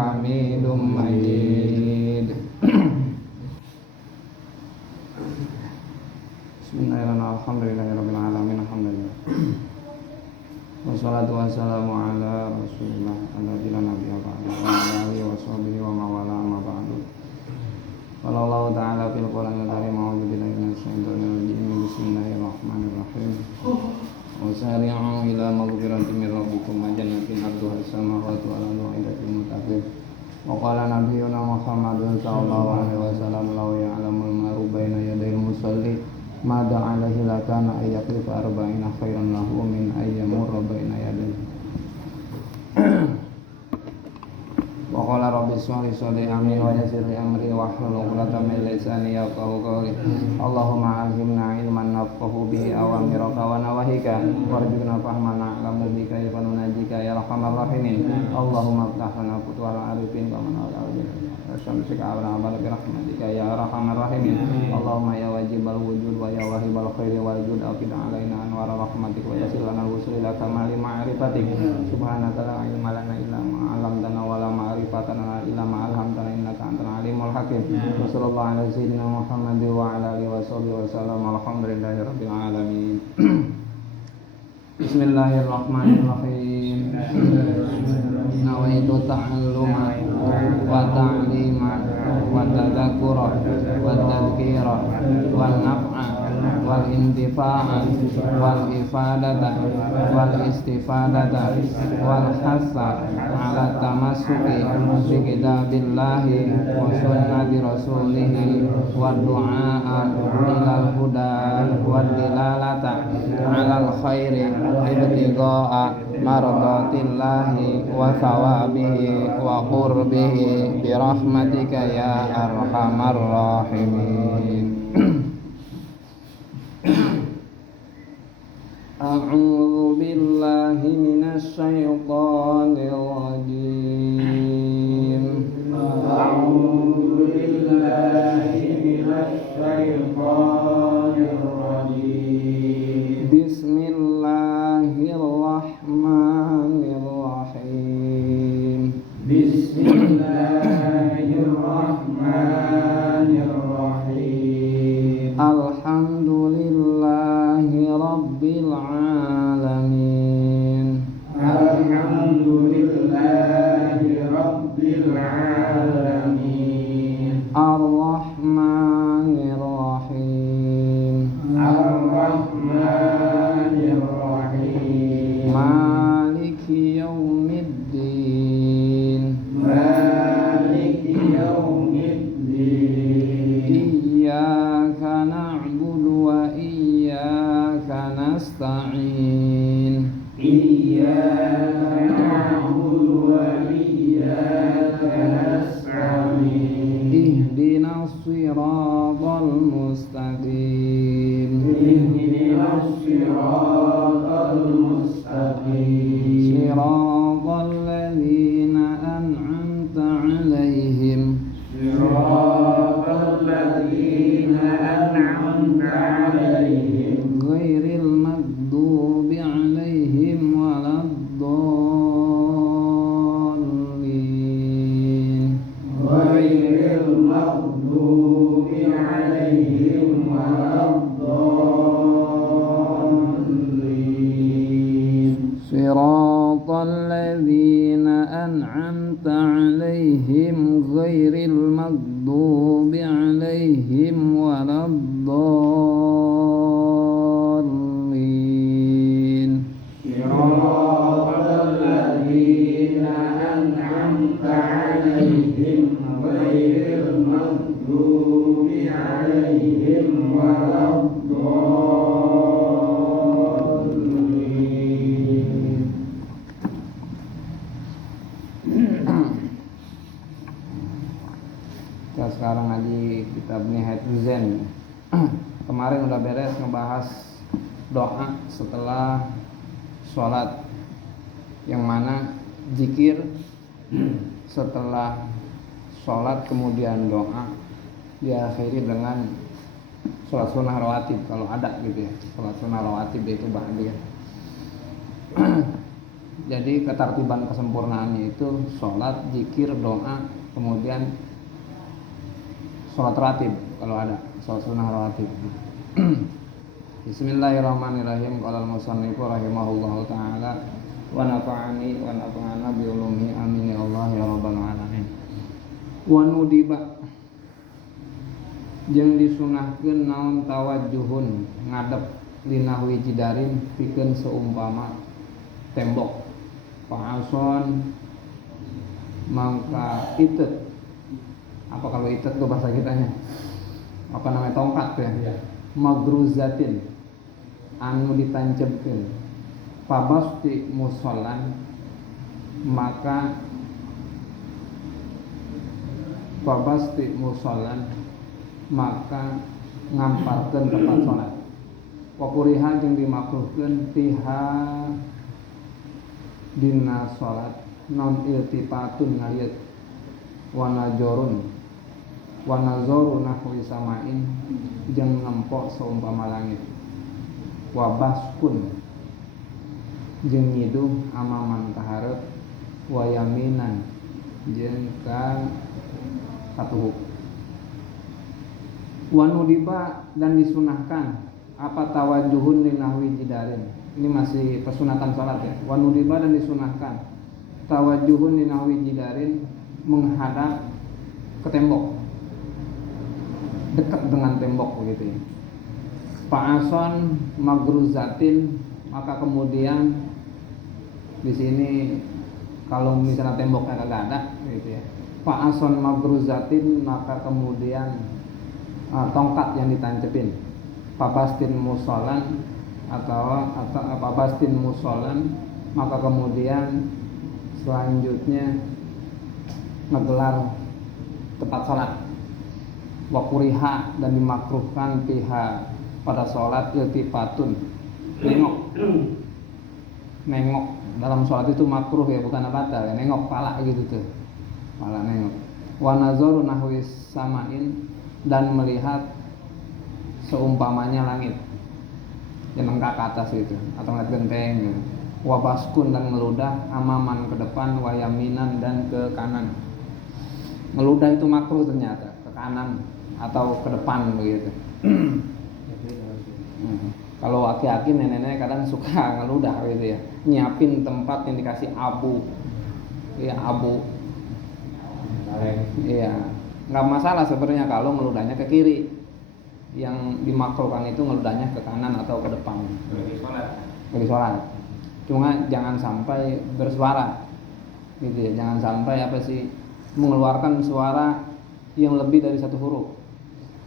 Hamidum Majid. Bismillahirrahmanirrahim. Alhamdulillahirabbil alamin. Alhamdulillah. Wassalatu wassalamu ala Rasulillah alladzi la nabiyya ba'dahu wa ala alihi wa sahbihi wa mawala amma ba'du. Qala Allah ta'ala fil Qur'anil karim a'udzu billahi minasy syaithanir rajim. Bismillahirrahmanirrahim. Wasari'u ila maghfiratin min rabbikum wa jannatin 'arduha as-samawati wal ardu 'iddatul muttaqin. Wa qala nabiyyuna Muhammadun sallallahu alaihi wasallam law ya'lamul maru baina yadayil musalli mada alaihi lakana ayyaqifa arba'ina khairan lahu min ayyamurra baina yadayhi. Wa qala rabbi shrah li sadri wa yassir li amri wahlul 'uqdatam min lisani yafqahu qawli. Allahumma alhimna ilman nafqahu bihi awamiraka wa nawahika warzuqna fahman na'lamu bika wa nunajika ya arhamar rahimin. Allahumma iftah lana futuhal arifin wa man syamsika abana bi rahmatika ya arhamar rahimin. Allahumma ya wajibal wujud wa ya wahibal khairi wal jud aqid alaina anwar rahmatik wa yassir lana al-wusul ila kamali ma'rifatik. Subhanaka la ilma lana illa ma 'allamtana wa la ma'rifatana illa ma 'allamtana innaka antal alimul hakim. Wassallallahu ala sayyidina Muhammad wa ala alihi washabihi wasallam. Alhamdulillahirabbil alamin. Bismillahirrahmanirrahim. Nawaitu ta'alluma wa ta'lima wa tadhakkura wa tadhkira wa naf'a wal intifa'a wal ifadata wal istifadata wal hassa ala tamassuki bi kitabillahi wa sunnati rasulih wa du'a ilal huda wa dilalata alal khairi ibtigha'a mardatillahi wa thawabihi wa qurbihi bi rahmatika ya arhamar rahimin. A'udzu billahi minasy syaithanir rajim. A'udzu billahi minasy syaithanir rajim. Bismillahirrahmanirrahim. Bismillahirrahmanirrahim. Alhamdulillahi rabbil alamin. Alhamdulillahi rabbil alamin. Ar-Rahmanir Rahim. Ar-Rahmanir Rahim. Maliki yaumiddin. Maliki yaumiddin. Iyyaka na'budu wa iyyaka nasta'in. Iyyaka na'budu wa iyyaka nasta'in. Ihdinas siratal mustaqim. Ihdinas siratal mustaqim. Siratal ladzina an'amta 'alaihim. Siratal ladzina an'amta 'alaihim. Ghairil maghdubi 'alaihim waladdallin. Ghairil maghdubi 'alaihim waladdallin. Siratal ladzina an'amta 'alaihim ghairil maghdubi 'alaihim waladdallin. Siratal ladzina an'amta 'alaihim ghairil maghdubi 'alaihim waladdallin. Kita sekarang ngaji kitab Nihayatul Zen. Kemarin udah beres ngebahas doa setelah sholat, yang mana zikir setelah sholat kemudian doa diakhiri dengan sholat sunnah rawatib kalau ada gitu ya. Sholat sunnah rawatib itu bahagia. Jadi ketertiban kesempurnaannya itu sholat, zikir, doa, kemudian sholat rawatib kalau ada, sholat sunnah rawatib. Bismillahirrahmanirrahim. Qala al-musannifu rahimahullahu taala wa nafa'ani wa nafa'ana bi ulumihi amin ya Allah ya rabbal alamin. Wa nudiba jeung disunahkeun naon tawajjuhun ngadep linahwi jidarin pikeun seumpama tembok pa'ason mangka itet. Apa kalau itet itu bahasa kitanya? Apa namanya, tongkat ya? Magruzatin anu ditancepkeun pabasti musolan maka pabasti musolan maka ngamparkeun tempat salat. Wakuriha jeung dimakruhkeun tiha dina salat non iltifatun ngaliet wanajorun wanazoru nahwi samain jeung ngempok seumpama langit wabaskun jeung nyiduh amaman kaharep wayaminan jeung ka katuhuk. Wanudiba dan disunahkan apa tawajuhun linahwi jidarin. Ini masih pesunatan salat ya. Wanudiba dan disunahkan tawajuhun linahwi jidarin menghadap ke tembok, dekat dengan tembok begitu ya. Fa'ason magruzatin maka kemudian di sini kalau misalnya temboknya kagak ada gitu ya. Fa'ason magruzatin maka kemudian tongkat yang ditancepin. Papastin musolan atau papastin musolan maka kemudian selanjutnya ngegelar tempat sholat. Wakuriha dan dimakruhkan pihak pada sholat iltifatun nengok dalam sholat itu makruh ya, bukan batal ya, nengok pala gitu tuh, pala nengok. Wanazoru nahwi samain dan melihat seumpamanya langit yang nengkak ke atas itu atau ngeliat genteng gitu. Wabaskun dan meludah amaman ke depan wayaminan dan ke kanan. Meludah itu makruh ternyata, ke kanan atau ke depan begitu. Kalau aki-aki nenek-nenek kadang suka ngeludah gitu ya, nyiapin tempat yang dikasih abu, ya abu, iya nggak masalah sebenarnya kalau ngeludahnya ke kiri. Yang dimakruhkan itu ngeludahnya ke kanan atau ke depan. Bagi sholat. Cuma jangan sampai bersuara, gitu ya. Jangan sampai mengeluarkan suara yang lebih dari satu huruf.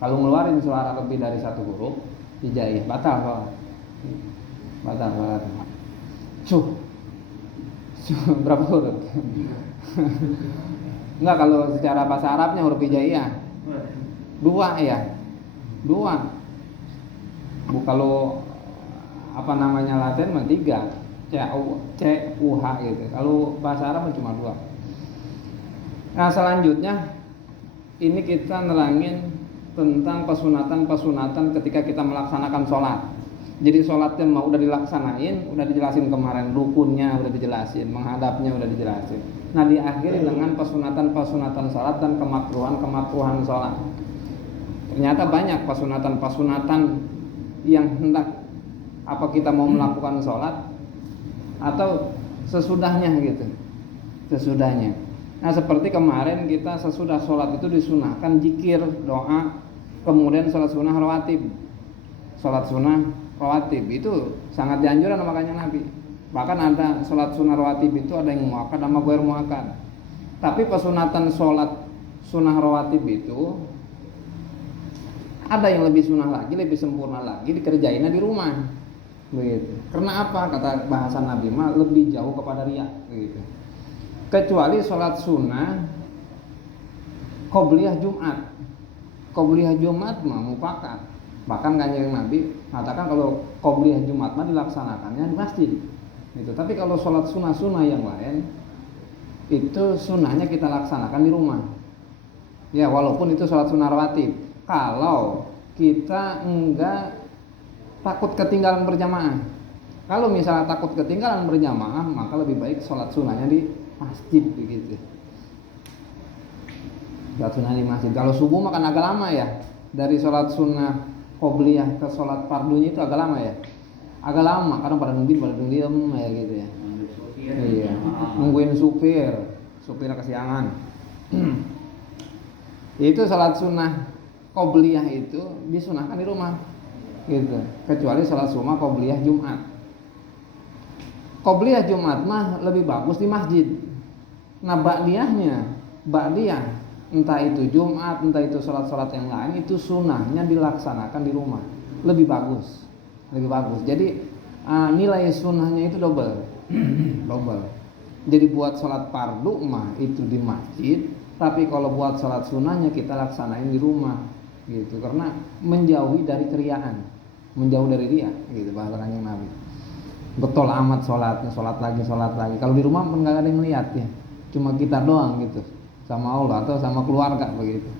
Kalau ngeluarin suara lebih dari satu huruf, hijaiyah batal sholat. Batal sholat. Berapa huruf? Enggak, kalau secara bahasa Arabnya huruf hijaiyah 2 ya. 2. Kalau Latin mah 3. C-U-H gitu. Kalau bahasa Arab cuma 2. Nah, selanjutnya ini kita nerangin tentang pesunatan ketika kita melaksanakan sholat. Jadi sholatnya mau udah dilaksanain, udah dijelasin kemarin, rukunnya udah dijelasin, menghadapnya udah dijelasin. Nah, diakhiri dengan pesunatan sholat dan kemakruhan sholat. Ternyata banyak pesunatan yang hendak apa kita mau melakukan sholat atau sesudahnya gitu, sesudahnya. Nah, seperti kemarin kita sesudah sholat itu disunahkan zikir, doa, kemudian sholat sunnah rawatib. Sholat sunnah rawatib itu sangat dianjurkan makanya Nabi. Bahkan ada sholat sunnah rawatib itu ada yang muakkad sama ghair muakkad. Tapi pesunatan sholat sunnah rawatib itu ada yang lebih sunnah lagi, lebih sempurna lagi, dikerjainnya di rumah. Begitu. Karena apa? Kata bahasa Nabi mah lebih jauh kepada riya begitu. Kecuali sholat sunnah qobliyah Jumat. Qobliyah Jumat mah mufakat. Bahkan kanjeng Nabi mengatakan kalau qobliyah Jumat mah dilaksanakannya di masjid. Gitu. Tapi kalau sholat sunnah yang lain itu sunnahnya kita laksanakan di rumah. Ya, walaupun itu sholat sunnah rawatib. Kalau kita enggak takut ketinggalan berjamaah, Kalau misalnya takut ketinggalan berjamaah, maka lebih baik sholat sunnahnya di masjid begitu. Sholat sunnah di masjid. Kalau subuh makan agak lama ya. Dari sholat sunnah qobliyah ke sholat fardunya itu agak lama ya. Agak lama karena pada nungguin diem ya gitu ya. Iya, nungguin supir kesiangan. Itu sholat sunnah qobliyah itu disunahkan di rumah, gitu. Kecuali sholat sunnah qobliyah Jumat. Qobliyah Jumat mah lebih bagus di masjid. Nah ba'diyah, entah itu Jumat, entah itu sholat-sholat yang lain, itu sunnahnya dilaksanakan di rumah, lebih bagus. Jadi nilai sunnahnya itu double. Jadi buat sholat fardu mah itu di masjid, tapi kalau buat sholat sunnahnya kita laksanain di rumah, gitu. Karena menjauhi dari keriaan, menjauh dari riya, gitu bahasa Kanjeng Nabi. Betul amat sholatnya, sholat lagi. Kalau di rumah pun nggak ada yang melihat ya, cuma kita doang gitu, sama Allah atau sama keluarga begitu.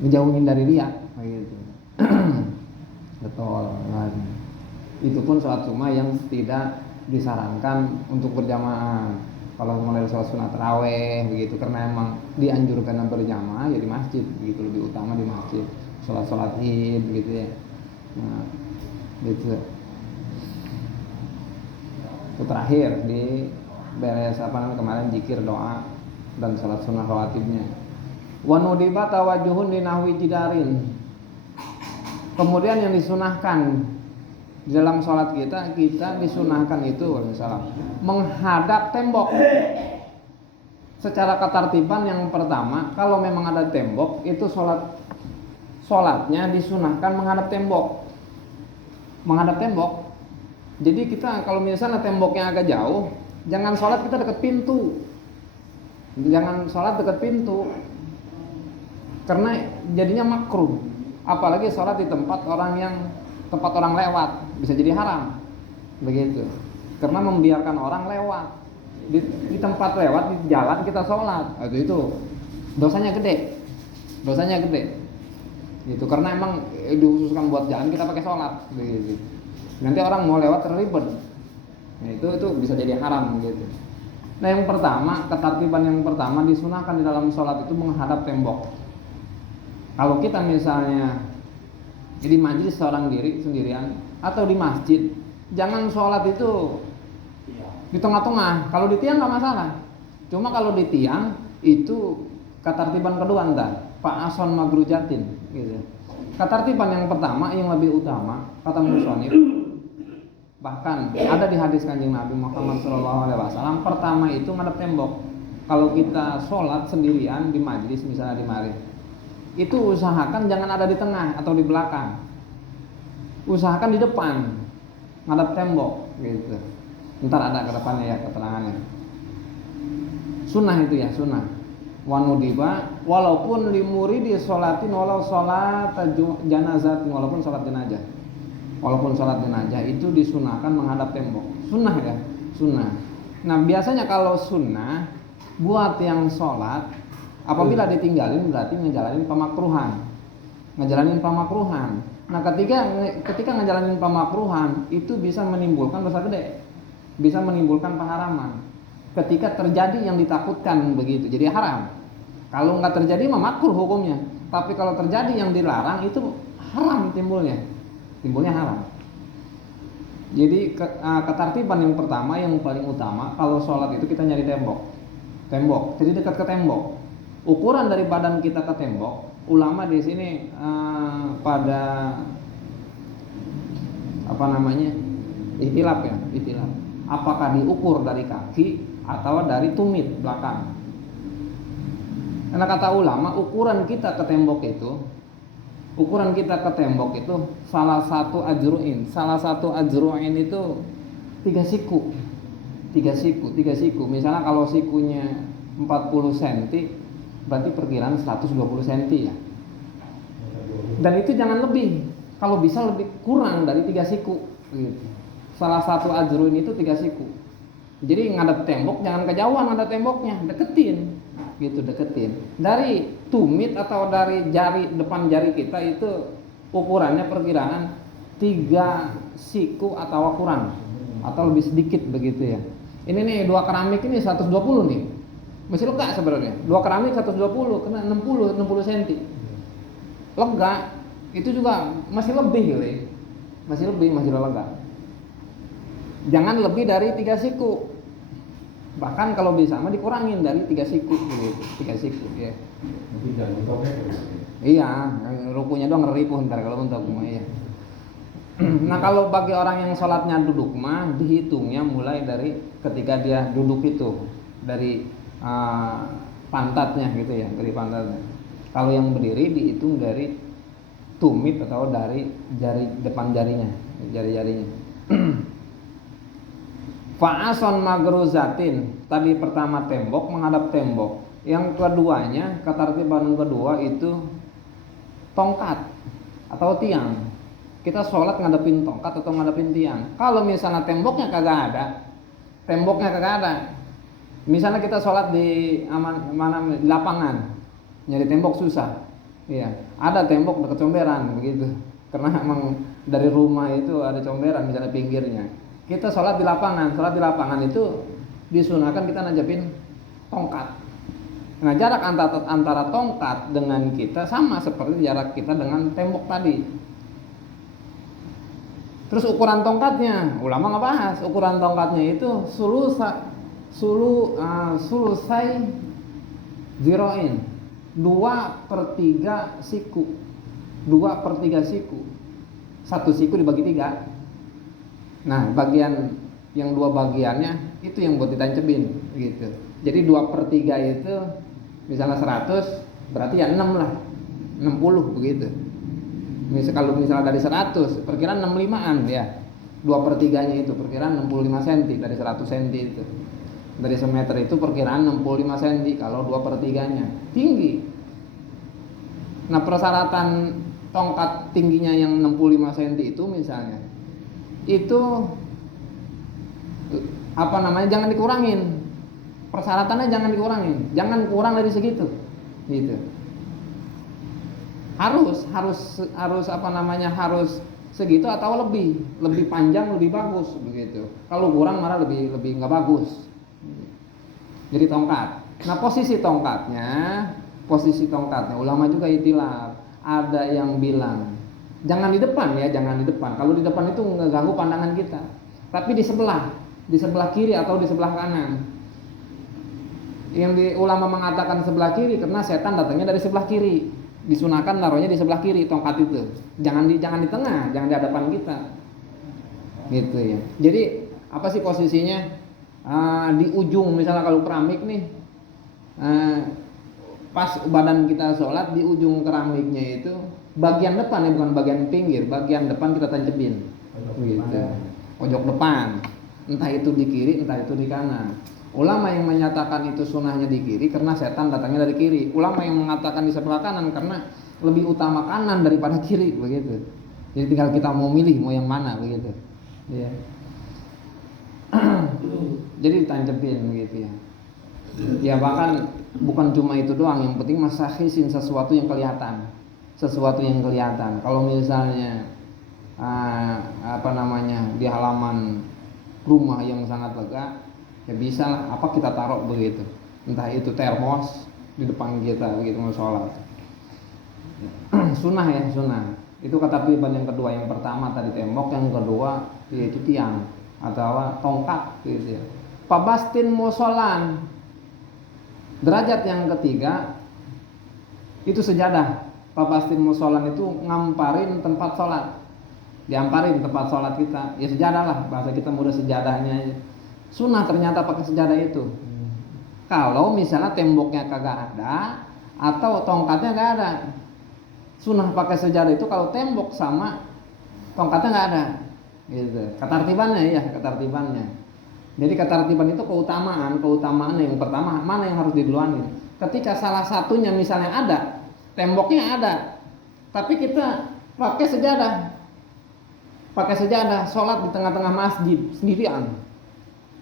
Menjauhin dari riya, begitu. Betul. Nah, itu pun sholat sunnah yang tidak disarankan untuk berjamaah. Kalau mulai sholat sunnah taraweh begitu, karena emang dianjurkan berjamaah ya di masjid, begitu, lebih utama di masjid. Sholat id begitu ya. Nah, gitu. Itu terakhir di beres kemarin zikir, doa dan sholat sunnah rawatibnya. Wa nudiba tawajuhun li nahwi jidarin. Kemudian yang disunahkan di dalam sholat kita disunahkan itu misalnya menghadap tembok. Secara ketertiban yang pertama, kalau memang ada tembok itu sholatnya disunahkan menghadap tembok. Jadi kita kalau misalnya temboknya agak jauh, jangan sholat kita dekat pintu. Karena jadinya makruh. Apalagi sholat di tempat orang lewat, bisa jadi haram. Begitu. Karena membiarkan orang lewat. Di tempat lewat, di jalan kita sholat. Itu dosanya gede. Gitu. Karena emang dihususkan buat jalan kita pakai sholat. Begitu. Nanti orang mau lewat terlibat. Nah, itu bisa jadi haram gitu. Nah, yang pertama, ketertiban yang pertama disunahkan di dalam sholat itu menghadap tembok. Kalau kita misalnya di majelis seorang diri sendirian atau di masjid, jangan sholat itu di tengah-tengah. Kalau di tiang nggak masalah. Cuma kalau di tiang itu ketertiban kedua entar Pak Ason Magrujatin gitu. Ketertiban yang pertama yang lebih utama kata musannif, bahkan ada di hadis Kanjeng Nabi Muhammad SAW, pertama itu ngadep tembok. Kalau kita sholat sendirian di majelis misalnya di mari, itu usahakan jangan ada di tengah atau di belakang, usahakan di depan ngadep tembok gitu. Ntar ada ke depannya ya keterangannya. Sunnah itu ya, sunnah. Wanudiba walaupun limuridi sholatin walau sholat janazah, walaupun sholat jenazah itu disunahkan menghadap tembok. Sunnah ya, sunnah. Nah biasanya kalau sunnah buat yang sholat, apabila ditinggalin berarti ngejalanin pemakruhan. Nah ketika ngejalanin pemakruhan itu bisa menimbulkan dosa gede, bisa menimbulkan pengharaman. Ketika terjadi yang ditakutkan begitu, jadi haram. Kalau nggak terjadi mah makruh hukumnya. Tapi kalau terjadi yang dilarang itu haram timbulnya haram. Jadi ketertiban yang pertama yang paling utama kalau sholat itu kita nyari tembok. Jadi dekat ke tembok. Ukuran dari badan kita ke tembok, ulama di sini pada ikhtilaf. Apakah diukur dari kaki atau dari tumit belakang? Karena kata ulama ukuran kita ke tembok itu salah satu ajru'in itu 3 siku. Misalnya kalau sikunya 40 cm berarti perkiraan 120 cm ya. Dan itu jangan lebih, kalau bisa lebih kurang dari 3 siku gitu. Salah satu ajru'in itu 3 siku. Jadi ngadep tembok jangan kejauhan ngadep temboknya, deketin. Dari tumit atau dari depan jari kita itu ukurannya perkiraan 3 siku atau kurang. atau lebih sedikit begitu ya. Ini nih 2 keramik ini 120 nih. Masih lega sebenarnya. 2 keramik 120 kena 60 cm. Lega. Itu juga masih lebih gitu ya. Masih lega. Jangan lebih dari 3 siku. Bahkan kalau bisa mah dikurangin dari 3 siku gitu. 3 siku ya. Iya, rukunya doang ngeripuh ntar kalau untuk ya. Nah kalau bagi orang yang sholatnya duduk mah dihitungnya mulai dari ketika dia duduk itu dari pantatnya gitu ya, dari pantatnya. Kalau yang berdiri dihitung dari tumit atau dari jari depan jarinya, jari-jarinya. Fa'ason magruzatin, tadi pertama tembok menghadap tembok. Yang keduanya, ketertiban kedua itu tongkat atau tiang. Kita sholat ngadepin tongkat atau ngadepin tiang. Kalau misalnya temboknya kagak ada, misalnya kita sholat di di lapangan, nyari tembok susah. Iya, ada tembok dekat comberan begitu. Karena emang dari rumah itu ada comberan misalnya pinggirnya. Kita sholat di lapangan itu disunahkan kita najapin tongkat. Nah jarak antara tongkat dengan kita sama seperti jarak kita dengan tembok tadi. Terus ukuran tongkatnya, ulama ngebahas ukuran tongkatnya itu sulusai ziroin, 2/3 siku, 2/3 siku, 1 siku dibagi 3. Nah bagian yang 2 bagiannya itu yang buat ditancapin gitu. Jadi 2/3 itu misalnya 100 berarti ya 6 lah, 60 begitu. Kalau misalnya dari 100 perkiraan 65an ya, 2/3-nya itu perkiraan 65 cm dari 100 cm itu. Dari semeter itu perkiraan 65 cm kalau 2/3-nya tinggi. Nah persyaratan tongkat tingginya yang 65 cm itu misalnya itu jangan dikurangin, persyaratannya jangan dikurangin, jangan kurang dari segitu gitu. Harus segitu atau lebih panjang lebih bagus begitu. Kalau kurang malah lebih nggak bagus. Jadi tongkat. Nah posisi tongkatnya ulama juga itilaf. Ada yang bilang jangan di depan ya, jangan di depan. Kalau di depan itu mengganggu pandangan kita. Tapi di sebelah kiri atau di sebelah kanan. Yang ulama mengatakan sebelah kiri karena setan datangnya dari sebelah kiri. Disunahkan naruhnya di sebelah kiri tongkat itu. Jangan di tengah, jangan di hadapan kita. Gitu ya. Jadi apa sih posisinya? Di ujung misalnya kalau keramik nih. Pas badan kita sholat di ujung keramiknya itu bagian depan ya, bukan bagian pinggir, bagian depan kita tancepin. Gitu. Pojok depan. Entah itu di kiri, entah itu di kanan. Ulama yang menyatakan itu sunnahnya di kiri karena setan datangnya dari kiri. Ulama yang mengatakan di sebelah kanan karena lebih utama kanan daripada kiri begitu. Jadi tinggal kita mau milih mau yang mana begitu. Ya. Jadi ditancepin begitu ya. Ya bahkan bukan cuma itu doang, yang penting masahisin sesuatu yang kelihatan. Kalau misalnya di halaman rumah yang sangat lega, ya bisa lah kita taruh begitu. Entah itu termos di depan kita begitu mau sholat. Sunnah. Itu ketertiban yang kedua. Yang pertama tadi tembok, yang kedua yaitu tiang atau tongkat gitu ya. Pabastin musolan. Derajat yang ketiga itu sejadah. Pabastin musolan itu ngamparin tempat sholat. Diamparin tempat sholat kita. Ya sejadah lah, bahasa kita mudah sejadahnya. Sunnah ternyata pakai sejadah itu. Kalau misalnya temboknya kagak ada atau tongkatnya nggak ada, sunnah pakai sejadah itu kalau tembok sama tongkatnya nggak ada. Gitu. Ketertibannya. Jadi ketertiban itu keutamaan yang pertama mana yang harus diduluanin. Ketika salah satunya misalnya ada, temboknya ada, tapi kita pakai sejadah, sholat di tengah-tengah masjid sendirian,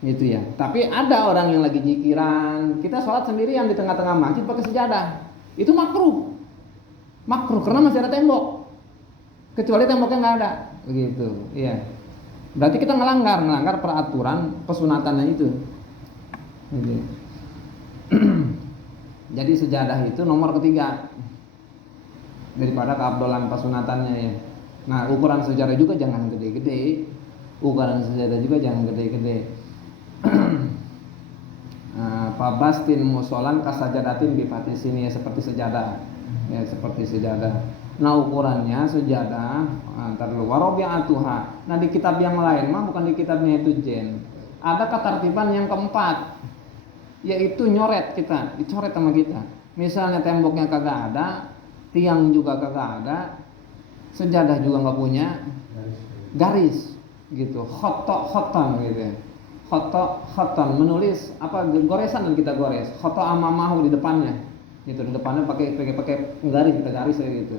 gitu ya. Tapi ada orang yang lagi zikiran, kita sholat sendirian di tengah-tengah masjid pakai sejadah, itu makruh karena masih ada tembok, kecuali temboknya nggak ada, begitu, iya. Berarti kita melanggar peraturan pesunatannya itu. Gitu. Jadi sejadah itu nomor ketiga daripada keabdolan pesunatannya ya. Nah, ukuran sejadah juga jangan gede-gede. Ukuran sejadah juga jangan gede-gede. Fabastin musolan kasajadatin bifati sini ya, seperti sejadah. Ya, seperti sejadah. Nah, ukurannya sejadah antar warobi'atuha. Nah, di kitab yang lain mah bukan di kitabnya itu Jen. Ada ketertiban yang keempat, yaitu nyoret kita, dicoret sama kita. Misalnya temboknya kagak ada, tiang juga kagak ada, sejadah juga nggak punya, garis gitu, khoton gitu ya. Khoton menulis apa, goresan dan kita gores, khoto amamahu di depannya, gitu, di depannya pakai garis, kita garis kayak gitu.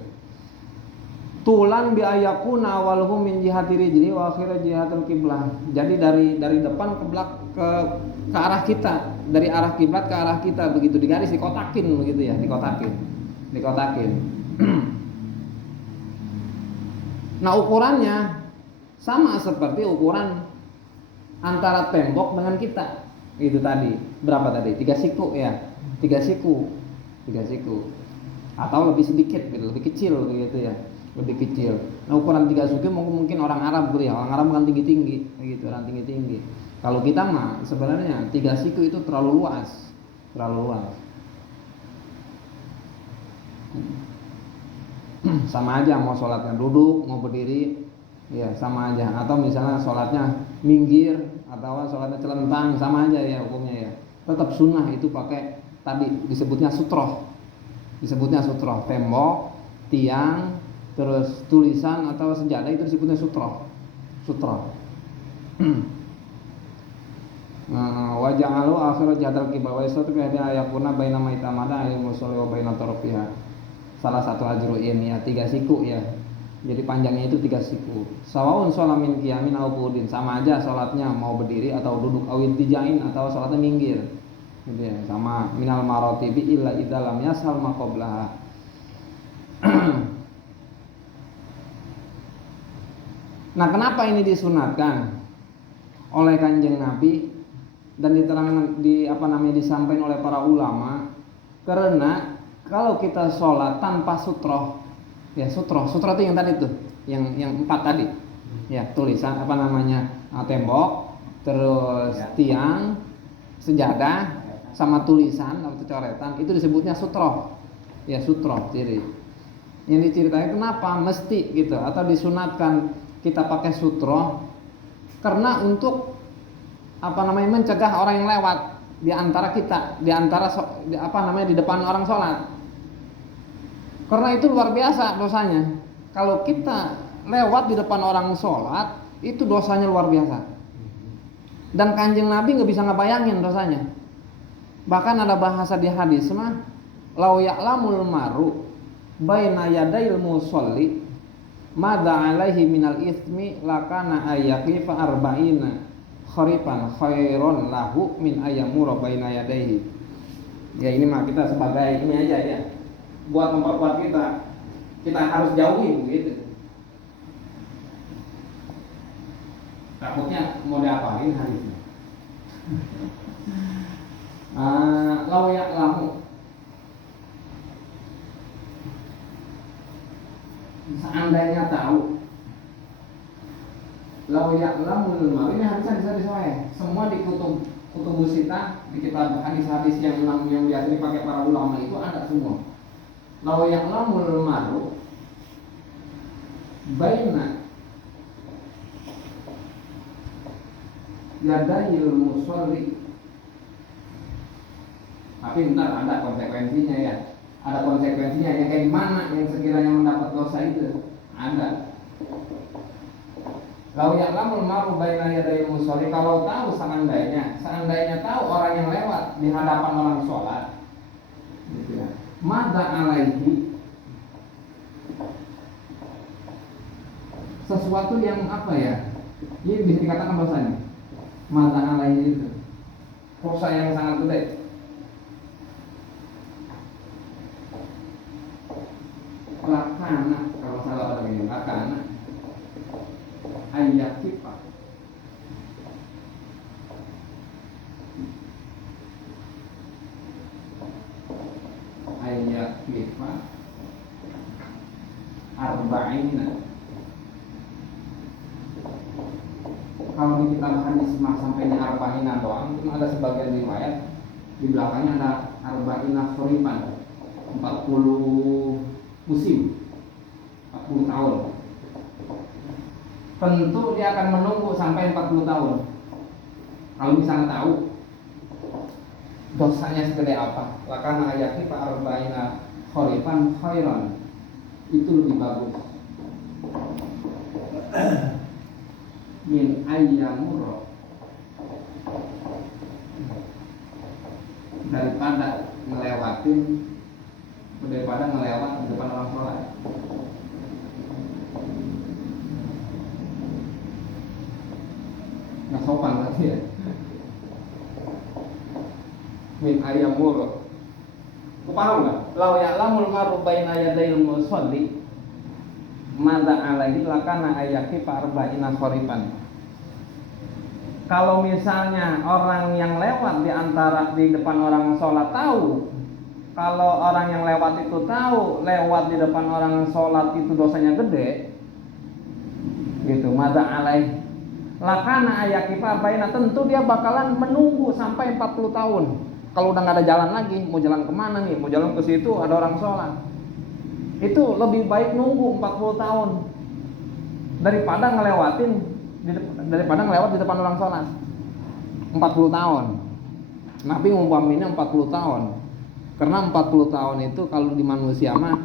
Tulan bi ayakuna awalhu min jihati rijli wa akhira jihatul qiblah. Jadi dari depan ke arah kita, dari arah kiblat ke arah kita, begitu digaris, dikotakin begitu ya, dikotakin. Nah, ukurannya sama seperti ukuran antara tembok dengan kita. Itu tadi berapa tadi? 3 siku ya. 3 siku. Atau lebih sedikit gitu, lebih kecil begitu ya. Lebih kecil. Nah, ukuran 3 siku mungkin orang Arab gitu ya. Orang Arab kan tinggi-tinggi gitu, orang tinggi-tinggi. Kalau kita mah sebenarnya 3 siku itu terlalu luas. Sama aja mau sholatnya duduk, mau berdiri, ya sama aja. Atau misalnya sholatnya minggir atau sholatnya celentang, sama aja ya hukumnya ya. Tetap sunnah itu pakai tadi disebutnya sutroh, tembok, tiang, terus tulisan atau sejadah itu disebutnya sutroh. Waja'alu akhirat jadal qiblah wa isatu fi ayakuna baina maitamada ayil musolli wa baina tarafiha. Salah satu ajru ini ya 3 siku ya. Jadi panjangnya itu 3 siku. Sawaun sholamin qiyamin au qudin, sama aja salatnya mau berdiri atau duduk, awin tijain atau salatnya minggir. Gitu ya, sama minal maratibi illa idza lam yashal maqablaha. Nah, kenapa ini disunatkan oleh Kanjeng Nabi dan diterangkan disampaikan oleh para ulama? Karena kalau kita sholat tanpa sutroh, ya sutroh itu yang tadi tuh, yang 4 tadi, ya tulisan tembok, terus tiang, sejadah, sama tulisan atau coretan, itu disebutnya sutroh, ya sutroh ciri. Yang diceritain kenapa mesti gitu atau disunatkan kita pakai sutroh, karena untuk mencegah orang yang lewat di antara kita, di depan orang sholat. Karena itu luar biasa dosanya. Kalau kita lewat di depan orang sholat, itu dosanya luar biasa. Dan Kanjeng Nabi nggak bisa ngebayangin dosanya. Bahkan ada bahasa di hadis mah, lau ya'lamul maru baina yadayil musolli madza alaihi minal itsmi lakana ayyaqifa arba'ina kharifan khairon lahu min ayyamura baina yadayhi. Ya ini mah kita sebagai ini aja ya, buat memperkuat kita harus jauhi begitu. Takutnya mau diapain hari ini. Lau ya'lamu, seandainya tahu, lau ya'lamul maru, ini hadisnya bisa disesuaikan. Semua di kutub sita, di kitab hadis-hadis yang biasa dipakai para ulama itu ada semua. Lau ya'lamul maru baina yadayil musolli. Tapi ntar ada konsekuensinya ya. Ada konsekuensinya yang kayak gimana yang sekiranya mendapat dosa itu. Ada. Lau ya'lamul maru baina yadayil musolli, kalau tahu seandainya tahu orang yang lewat di hadapan orang sholat, gitu ya. Madza alaihi, sesuatu yang ini bisa dikatakan dosanya. Madza alaihi itu dosa yang sangat gede. Lakana, kalau salah pada ini lakana ayyakifa ayyakifa arba'ina. Kalau di kitab hadis mah sampainya arba'ina doang, cuma ada sebagian riwayat di belakangnya ada arba'ina khurifan, 40 musim, 40 tahun. Tentu dia akan menunggu sampai 40 tahun. Kalau misalnya tahu dosanya segede apa, lakana ayyakifa arba'ina khurifan khairan, itu lebih bagus min ayyamur, daripada ngelewat di depan orang sholat. Nggak sopan berarti ya. Min ayyamur, paham nggak? Lau ya'lamul maru baina yadayil musalli mada alaihi lakana ayyakifa arba'ina khurifan. Kalau misalnya orang yang lewat di depan orang sholat tahu, kalau orang yang lewat itu tahu lewat di depan orang sholat itu dosanya gede, gitu, mada alaihi lakana ayyakifa arba'ina, tentu dia bakalan menunggu sampai 40 tahun. Kalau udah nggak ada jalan lagi, mau jalan kemana nih? Mau jalan ke situ, ada orang sholat. Itu lebih baik nunggu 40 tahun daripada ngelewat di depan orang sholat 40 tahun. Nabi ngumpaminnya 40 tahun. Karena 40 tahun itu kalau di manusia mah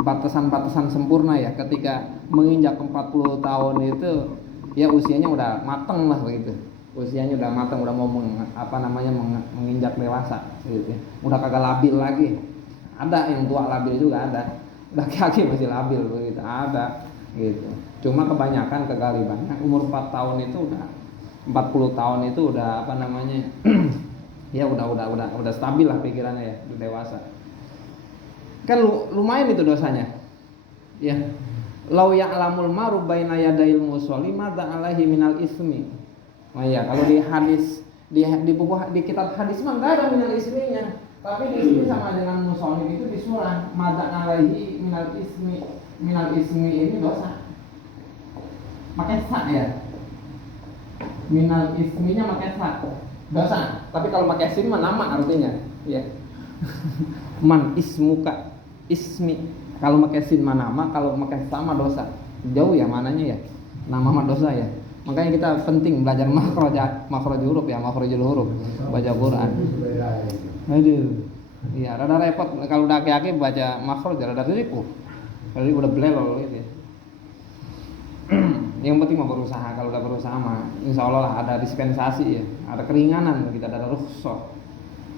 batasan-batasan sempurna ya. Ketika menginjak 40 tahun itu ya usianya udah mateng lah begitu. Usianya udah matang, udah mau menginjak dewasa gitu. Udah kagak labil lagi. Ada yang tua labil juga ada. Laki-laki masih labil begitu, ada gitu. Cuma kebanyakan kegalibannya umur 4 tahun itu udah 40 tahun itu udah ya udah stabil lah pikirannya ya, udah dewasa. Kan lumayan itu dosanya. Ya. Lau ya'lamul maru baina yadayil musolli madza alaihi minal ismi. Oh iya, kalau di hadis di kitab hadis mah enggak ada minal isminya. Tapi di sini sama dengan musonib itu di surah madzan alaihi minal ismi ini dosa. Pakai sa ya. Minal isminya pakai sa. Dosa. Tapi kalau pakai sin mah nama artinya, ya. Man ismuka ismi. Kalau pakai sin mah nama, kalau pakai sa mah dosa. Jauh ya mananya ya. Nama mah dosa ya. Makanya kita penting belajar makhraj huruf ya, makhrajul huruf, baca Quran. Aduh. Iya, rada repot kalau udah aki-aki baca makhraj rada ripuh. Kalau udah belel gitu ya. Yang penting mau berusaha, kalau udah berusaha mah insyaallah lah ada dispensasi ya, ada keringanan, kita ada rukhsah.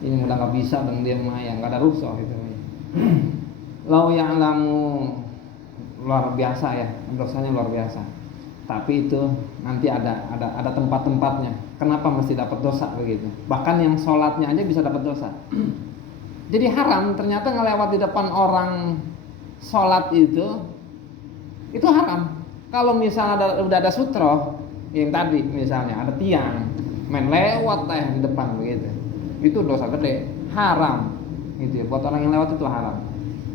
Ini udah enggak bisa dan dia mah ya enggak ada rukhsah gitu. Lau ya'lamu, luar biasa ya, dosanya luar biasa. Tapi itu nanti ada tempat-tempatnya. Kenapa mesti dapat dosa begitu? Bahkan yang sholatnya aja bisa dapat dosa. Jadi haram ternyata ngelewat di depan orang sholat itu haram. Kalau misalnya udah ada sutro yang tadi misalnya ada tiang main lewat di depan begitu, itu dosa gede, haram gitu ya. Buat orang yang lewat itu haram.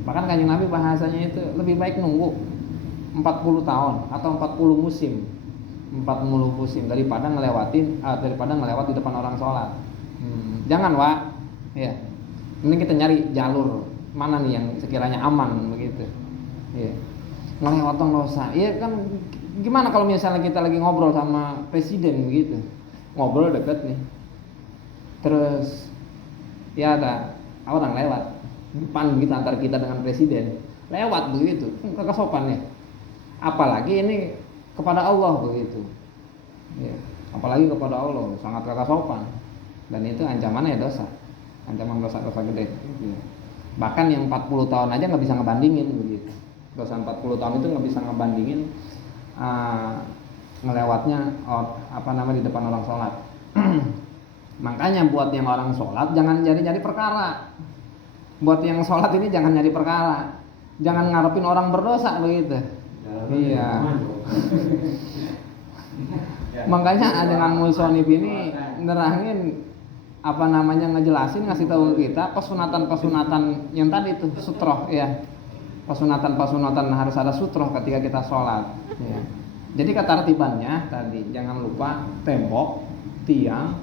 Bahkan Kanjeng Nabi bahasanya itu lebih baik nunggu 40 tahun atau 40 musim daripada ngelewat di depan orang sholat. Jangan Wak ya, ini kita nyari jalur mana nih yang sekiranya aman begitu ya. Ngelewat dosa ya kan. Gimana kalau misalnya kita lagi ngobrol sama presiden begitu, ngobrol deket nih, terus ya ada orang lewat depan kita, antar kita dengan presiden lewat begitu, kagak sopan ya. Apalagi ini kepada Allah begitu ya, apalagi kepada Allah sangat kagak sopan, dan itu ancamannya dosa, ancaman dosa gede gitu. Bahkan yang 40 tahun aja nggak bisa ngebandingin begitu. Dosa 40 tahun itu nggak bisa ngebandingin ngelewatnya di depan orang sholat. Makanya buat yang orang sholat jangan nyari perkara. Buat yang sholat ini jangan nyari perkara, jangan ngarepin orang berdosa begitu. Iya. Makanya dengan musonib ini nerangin apa namanya ngejelasin, ngasih tahu kita pesunatan-pesunatan yang tadi itu sutroh ya. Pesunatan-pesunatan harus ada sutroh ketika kita sholat ya. Jadi ketertibannya tadi jangan lupa tembok, tiang,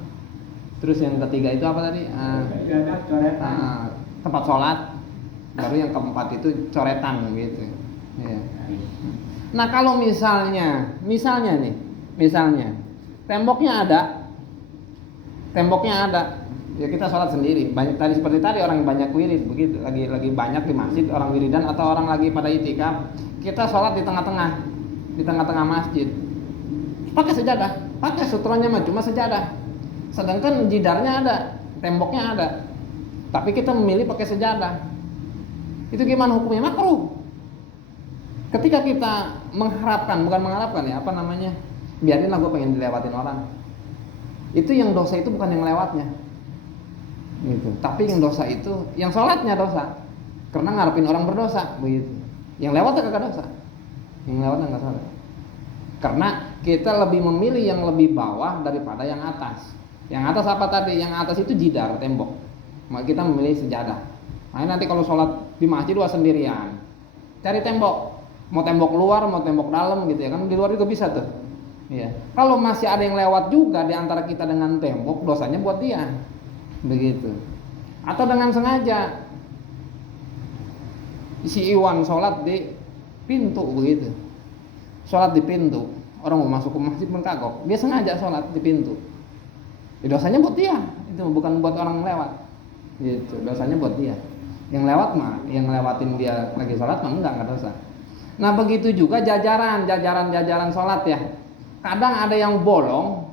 terus yang ketiga itu apa tadi? Tempat sholat, baru yang keempat itu coretan gitu ya. Nah kalau misalnya temboknya ada, ya kita sholat sendiri. Banyak tadi seperti tadi orang yang banyak wirid begitu, lagi banyak di masjid orang wiridan atau orang lagi pada itikaf, kita sholat di tengah-tengah masjid, pakai sejadah, pakai sutronya mah cuma sejadah, sedangkan jidarnya ada, temboknya ada, tapi kita memilih pakai sejadah. Itu gimana hukumnya? Makruh. Ketika kita bukan mengharapkan ya, apa namanya, biarinlah gue pengen dilewatin orang. Itu yang dosa itu bukan yang lewatnya, gitu. Tapi yang dosa itu, yang sholatnya dosa, karena ngarepin orang berdosa, begitu. Yang lewatnya kagak dosa, yang lewatnya nggak salah. Karena kita lebih memilih yang lebih bawah daripada yang atas. Yang atas apa tadi? Yang atas itu jidar, tembok. Maka kita memilih sejadah. Nah nanti kalau sholat di masjid dua sendirian, cari tembok, mau tembok luar, mau tembok dalam gitu ya kan, di luar juga bisa tuh. Ya. Kalau masih ada yang lewat juga di antara kita dengan tembok, dosanya buat dia, begitu. Atau dengan sengaja, si Iwan sholat di pintu begitu, sholat di pintu, orang mau masuk ke masjid pun kagok, dia sengaja sholat di pintu. Dosanya buat dia, itu bukan buat orang yang lewat, gitu. Dosanya buat dia. Yang lewat mah, yang ngelewatin dia lagi sholat mah enggak dosa. Nah begitu juga jajaran sholat ya. Kadang ada yang bolong,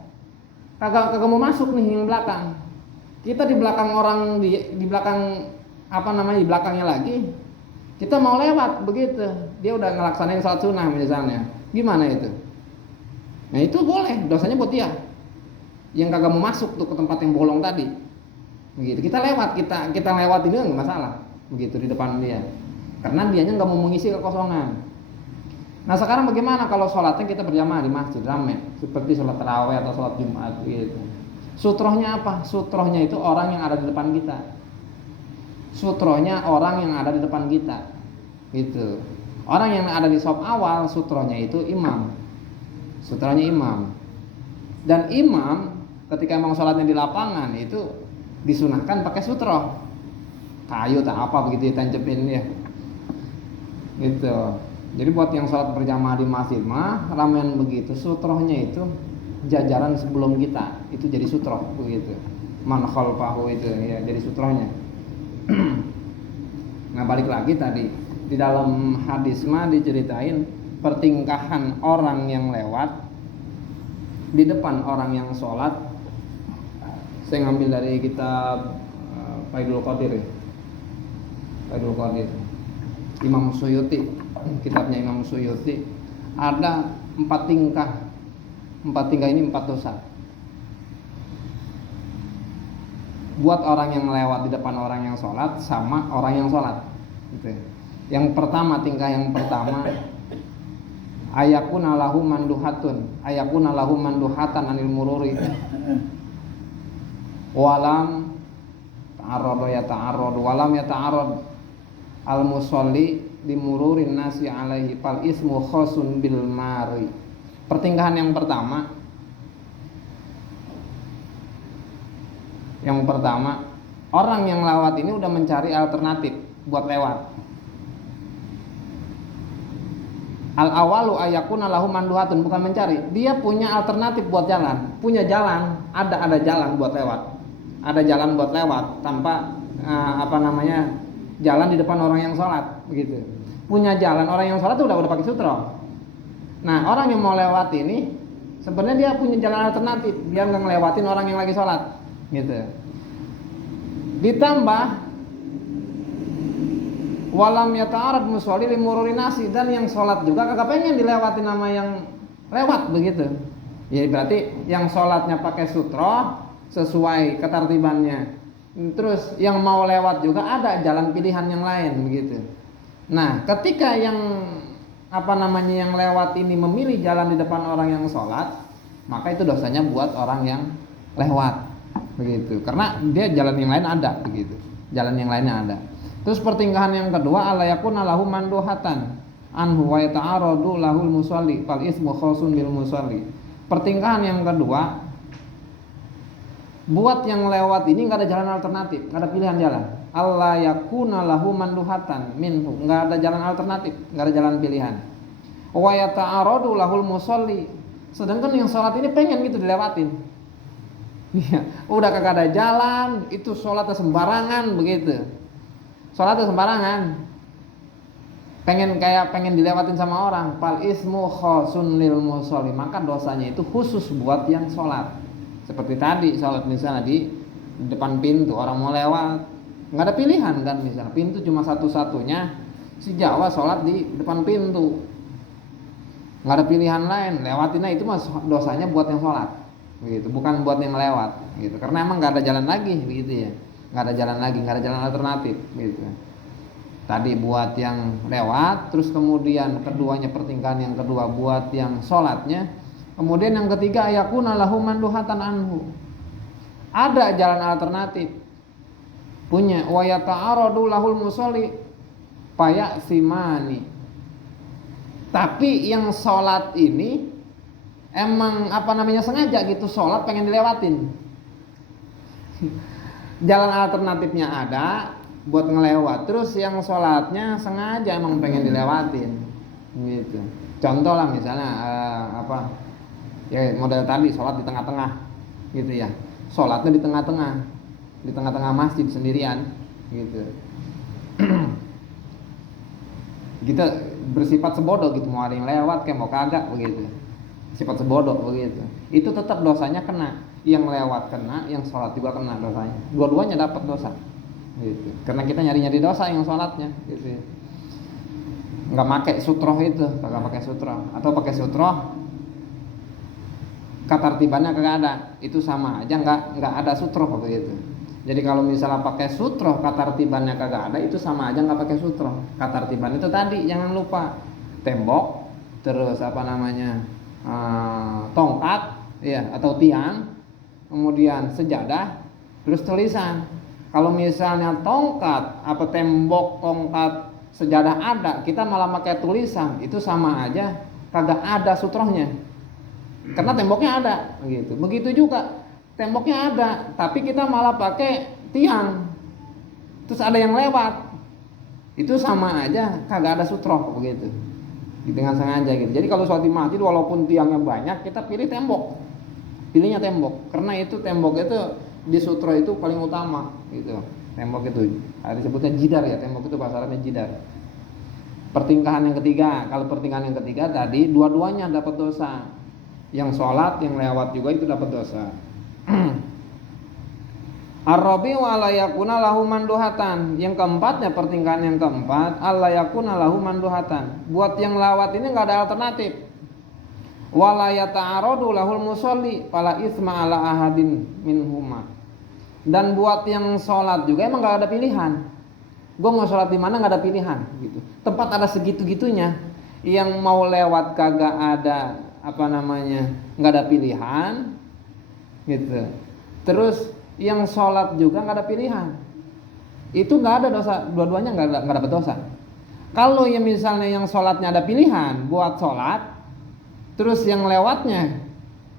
kagak mau masuk nih yang belakang. Kita di belakang orang di belakang apa namanya, di belakangnya lagi. Kita mau lewat begitu, dia udah ngelaksanain sholat sunnah misalnya. Gimana itu? Nah itu boleh, dosanya buat dia. Yang kagak mau masuk tuh ke tempat yang bolong tadi. Begitu. Kita lewat, kita lewat ini enggak masalah. Begitu di depan dia. Karena dianya enggak mau mengisi kekosongan. Nah sekarang bagaimana kalau sholatnya kita berjamaah di masjid ramai, seperti sholat tarawih atau sholat Jumat gitu. Sutrohnya apa? Sutrohnya itu orang yang ada di depan kita. Sutrohnya orang yang ada di depan kita, gitu. Orang yang ada di shop awal, sutrohnya itu imam. Sutrohnya imam. Dan imam ketika emang sholatnya di lapangan itu disunahkan pakai sutroh, kayu tak apa begitu ditancepin ya, gitu. Jadi buat yang sholat berjamaah di masjid mah ramean begitu, sutrohnya itu jajaran sebelum kita itu jadi sutroh begitu. Man khalfahu itu ya jadi sutrohnya. Nah balik lagi tadi di dalam hadis mah diceritain pertingkahan orang yang lewat di depan orang yang sholat. Saya ngambil dari kitab Faidul Qadir ya. Faidul Qadir Imam Suyuti, kitabnya Imam Suyuti, ada 4 tingkah. 4 tingkah ini 4 dosa buat orang yang lewat di depan orang yang sholat sama orang yang sholat gitu. Yang pertama, tingkah yang pertama, ayakuna lahu manduhatan anil mururi walam yata'arrad al musolli di mururin nasi alaihi fal ismu khosun bil mari. Pertingkahan yang pertama, orang yang lewat ini udah mencari alternatif buat lewat. Al awalu ayakuna lahu manduhatun, bukan mencari, dia punya alternatif buat jalan, punya jalan, ada jalan buat lewat, ada jalan buat lewat tanpa jalan di depan orang yang sholat begitu. Punya jalan, orang yang sholat tuh udah pakai sutro. Nah orang yang mau lewat ini sebenarnya dia punya jalan alternatif biar nggak ngelewatin orang yang lagi sholat gitu. Ditambah walam yata'arad musolli limururi nasi, dan yang sholat juga kagak pengen dilewatin nama yang lewat begitu. Ya berarti yang sholatnya pakai sutro sesuai ketertibannya, terus yang mau lewat juga ada jalan pilihan yang lain begitu. Nah ketika yang yang lewat ini memilih jalan di depan orang yang sholat, maka itu dosanya buat orang yang lewat begitu. Karena dia jalan yang lain ada, begitu. Jalan yang lainnya ada. Terus pertingkahan yang kedua, ala yakuna lahu manduhatan anhu wa yata'aradu lahul musalli fal ismu khasun bil musalli. Pertingkahan yang kedua, buat yang lewat ini nggak ada jalan alternatif, nggak ada pilihan jalan. Alla yakuna lahu manduhatan minhu, nggak ada jalan alternatif, nggak ada jalan pilihan. Wa yata'aradu lahul musalli, sedangkan yang sholat ini pengen gitu dilewatin. Iya, udah kagak ada jalan, itu sholatnya sembarangan begitu. Sholatnya sembarangan. Pengen dilewatin sama orang. Fal ismu khasun lil musalli, maka dosanya itu khusus buat yang sholat. Seperti tadi sholat misalnya di depan pintu, orang mau lewat, nggak ada pilihan kan, misalnya pintu cuma satu-satunya, si Jawa sholat di depan pintu, nggak ada pilihan lain, lewatinnya itu mas dosanya buat yang sholat, begitu, bukan buat yang lewat, gitu. Karena emang nggak ada jalan lagi, begitu ya, nggak ada jalan lagi, nggak ada jalan alternatif, gitu. Tadi buat yang lewat, terus kemudian keduanya pertingkahan yang kedua buat yang sholatnya. Kemudian yang ketiga, ayakuna lahu manduhatan anhu, ada jalan alternatif, punya wa yata'aradu lahul musolli payak simani, tapi yang sholat ini emang sengaja gitu, sholat pengen dilewatin. Jalan alternatifnya ada buat ngelewat, terus yang sholatnya sengaja emang pengen dilewatin gitu. Contoh lah misalnya ya model tadi sholat di tengah-tengah gitu ya, sholatnya di tengah-tengah masjid sendirian gitu. Kita bersifat sebodoh gitu, mau ada yang lewat kayak mau kagak begitu, sifat sebodoh begitu, itu tetap dosanya kena, yang lewat kena, yang sholat juga kena dosanya, dua-duanya dapat dosa gitu. Karena kita nyari-nyari dosa yang sholatnya gitu, nggak pakai sutroh itu, kagak pakai sutroh, atau pakai sutroh katartibannya kagak ada, itu sama aja nggak ada sutroh begitu. Jadi kalau misalnya pakai sutroh katartibannya kagak ada, itu sama aja nggak pakai sutroh. Katartiban itu tadi jangan lupa tembok, terus tongkat ya atau tiang, kemudian sejadah, terus tulisan. Kalau misalnya tongkat apa tembok, tongkat, sejadah ada, kita malah pakai tulisan, itu sama aja kagak ada sutrohnya. Karena temboknya ada begitu. Begitu juga temboknya ada, tapi kita malah pakai tiang, terus ada yang lewat, itu sama aja kagak ada sutroh begitu, dengan sengaja gitu. Jadi kalau sholat di masjid walaupun tiangnya banyak, kita pilihnya tembok, karena itu tembok itu di sutroh itu paling utama gitu. Tembok itu disebutnya jidar ya, tembok itu bahasa Arabnya jidar. Pertingkahan yang ketiga, kalau pertingkahan yang ketiga tadi dua-duanya dapat dosa, yang sholat yang lewat juga itu dapat dosa. Ar-rabi wa la yakuna lahu manduhatan. Yang keempatnya, pertingkahan yang keempat, alla yakuna lahu manduhatan, buat yang lewat ini enggak ada alternatif. Wa la yata'aradu lahul musolli fala isma ala ahadin minhuma. Dan buat yang sholat juga emang enggak ada pilihan. Gue mau sholat di mana enggak ada pilihan gitu. Tempat ada segitu-gitunya. Yang mau lewat kagak ada enggak ada pilihan gitu. Terus yang sholat juga nggak ada pilihan, itu nggak ada dosa, dua-duanya nggak dapat dosa. Kalau yang misalnya yang sholatnya ada pilihan buat sholat, terus yang lewatnya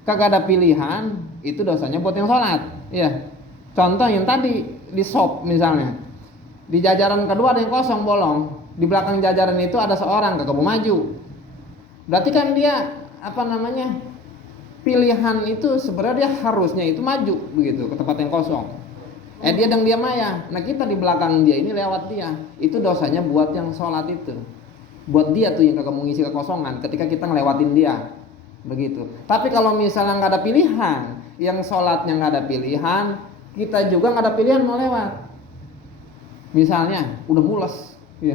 kagak ada pilihan, itu dosanya buat yang sholat. Ya, contoh yang tadi di shop misalnya, di jajaran kedua ada yang kosong bolong, di belakang jajaran itu ada seorang kagak mau maju, berarti kan dia pilihan itu sebenarnya dia harusnya itu maju begitu ke tempat yang kosong. Dia dan dia maya. Nah kita di belakang dia ini lewat dia, itu dosanya buat yang sholat itu, buat dia tuh yang kagak mau ngisi kekosongan ketika kita ngelewatin dia begitu. Tapi kalau misalnya nggak ada pilihan, yang sholatnya nggak ada pilihan, kita juga nggak ada pilihan mau lewat. Misalnya udah mules, ya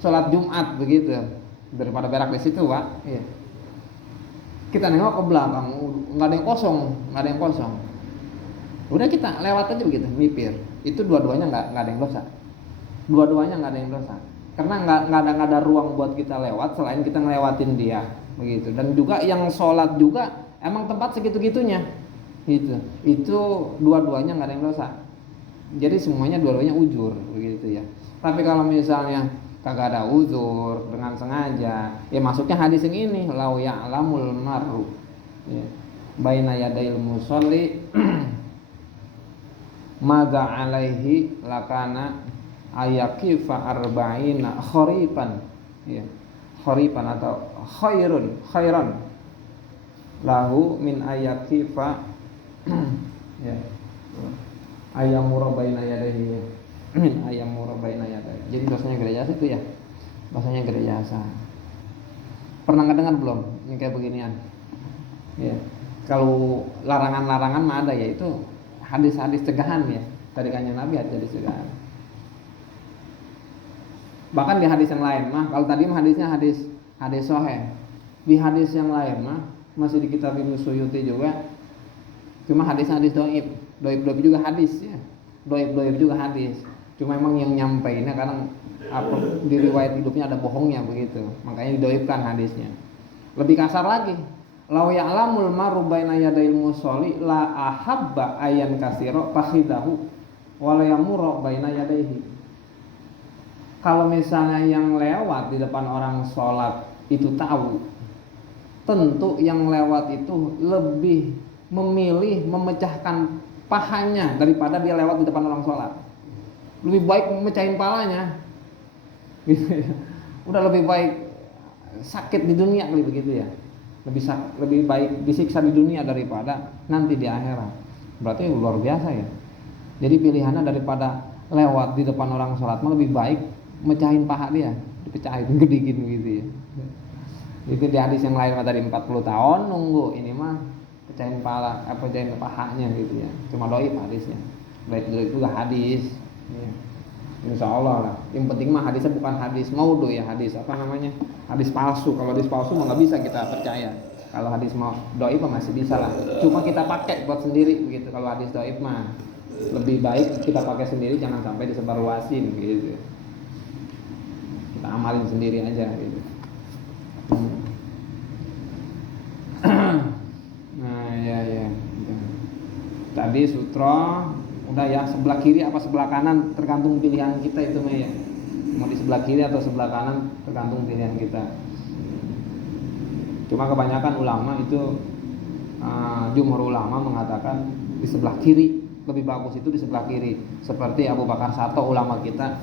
sholat Jumat begitu, daripada berak di situ pak. Ya. Kita nengok ke belakang, nggak ada yang kosong, udah kita lewat aja begitu, mipir. Itu dua-duanya nggak ada yang dosa, karena nggak ada ruang buat kita lewat selain kita ngelewatin dia begitu. Dan juga yang sholat juga emang tempat segitu-gitunya, Itu dua-duanya nggak ada yang dosa. Jadi semuanya dua-duanya ujur begitu ya. Tapi kalau misalnya kagak ada uzur dengan sengaja, ya masuknya hadis yang ini, lau ya'lamul mar'u ya, baina yadail musolli madza alaihi lakana ayakifa arba'ina kharipan ya, kharipan atau khairan lahu min ayakifa ya, ayam murabaina yadayhi ayam murabaina yadayhi. Jadi bahasanya gereja itu ya, bahasanya gereja. Pernah ngedengar belum yang kayak beginian ya? Kalau larangan-larangan mah ada ya, itu hadis-hadis cegahan ya, dari kanjeng Nabi ada hadis cegahan. Bahkan di hadis yang lain mah, kalau tadi mah hadisnya hadis sahih, di hadis yang lain mah masih di kitab Ibnu Suyuti juga, cuma hadis doib juga hadis ya, doib juga hadis. Cuma emang yang nyampeinnya kadang apa di riwayat hidupnya ada bohongnya begitu, makanya didoibkan hadisnya. Lebih kasar lagi, lau ya'lamul maru baina yadail musolli la ahabba ayan kasiro fakhidahu wa la yamurra baina yadaihi. Kalau misalnya yang lewat di depan orang sholat itu tahu, tentu yang lewat itu lebih memilih memecahkan pahanya daripada dia lewat di depan orang sholat. Lebih baik memecahin palanya gitu ya. Udah lebih baik sakit di dunia kali begitu ya, lebih baik disiksa di dunia daripada nanti di akhirat. Berarti luar biasa ya. Jadi pilihannya daripada lewat di depan orang sholat mah lebih baik mecahin paha dia, dipecahin gedikin gitu ya. Itu di hadis yang lain tadi 40 tahun nunggu, ini mah pecahin pahanya gitu ya. Cuma doib hadisnya. Baik itu juga hadis ya. Insya Allah lah. Yang penting mah hadisnya bukan hadis maudhu ya, hadis apa namanya? Hadis palsu. Kalau hadis palsu mah nggak bisa kita percaya. Kalau hadis mau doib mah masih bisa lah. Cuma kita pakai buat sendiri begitu. Kalau hadis doib mah lebih baik kita pakai sendiri, jangan sampai disebarluasin gitu. Kita amalin sendiri aja gitu. Nah ya. Tadi sutra udah ya, sebelah kiri apa sebelah kanan tergantung pilihan kita itu mah ya. Mau di sebelah kiri atau sebelah kanan tergantung pilihan kita. Cuma kebanyakan ulama itu jumhur ulama mengatakan di sebelah kiri, lebih bagus itu di sebelah kiri. Seperti Abu Bakar Sato ulama kita,